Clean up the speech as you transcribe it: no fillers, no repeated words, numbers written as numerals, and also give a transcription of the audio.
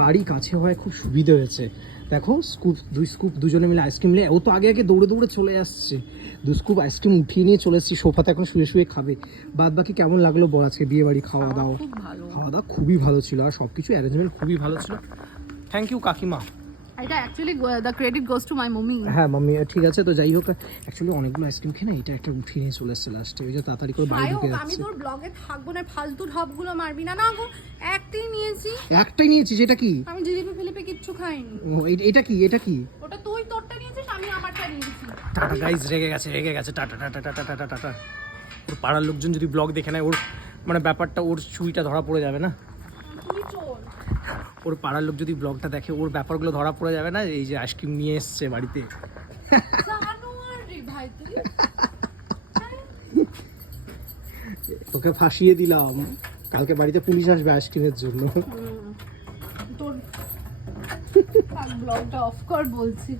বাড়ি কাছে হয় খুব সুবিধা হয়েছে। দেখো স্কুপ দুজনে মিলে আইসক্রিম নিয়ে, ও তো আগে আগে দৌড়ে দৌড়ে চলে আসছে। 2 স্কুপ আইসক্রিম উঠিয়ে নিয়ে চলে এসেছি, সোফাতে এখন শুয়ে শুয়ে খাবে। বাদ বাকি কেমন লাগলো বল আজকে বিয়ে বাড়ি খাওয়া দাওয়া? খাওয়া দাওয়া খুবই ভালো ছিল, আর সব কিছু অ্যারেঞ্জমেন্ট খুবই ভালো ছিল। থ্যাংক ইউ কাকিমা। এটা actually the credit goes to my মামি। হ্যাঁ মাম্মি ঠিক আছে। তো যাই হোক, অ্যাকচুয়ালি অনেকগুলো আইসক্রিম খেয়ে না এটা একটা উঠিয়ে নিয়ে চলে এসেছে লাস্টে, ওই যে তাড়াতাড়ি করে বাড়ি ঢুকে আমি যাচ্ছে। তোর ব্লগে থাকবো না, ফালতু ঢপগুলো মারবি না। না গো, একটাই নিয়েছি। একটাই নিয়েছিস? এটা কি? আমি জিলিপি ফিলিপি কিচ্ছু খাইনি। ও এটা কি? এটা কি? ওটা তুই তোরটা নিয়েছিস, আমি আমারটা নিয়েছি। টাটা গাইজ, রেগে গেছে tata tata tata tata tata. ওর পাড়ার লোকজন যদি ব্লগ দেখে নেয়, ওর মানে ব্যাপারটা, ওর চুইটা ধরা পড়ে যাবে না? তুই চল। ওর পাড়ার লোক যদি ব্লগটা দেখে, ওর ব্যাপারগুলো ধরা পড়ে যাবে না? এই যে আইসক্রিম নিয়ে এসছে বাড়িতে। জানোয়ার রে ভাই তুই। তোকে ফাঁসিয়ে দিলাম, কালকে বাড়িতে পুলিশ আসবে আইসক্রিমের জন্য। তোর ব্লগটা অফ কর বলছি।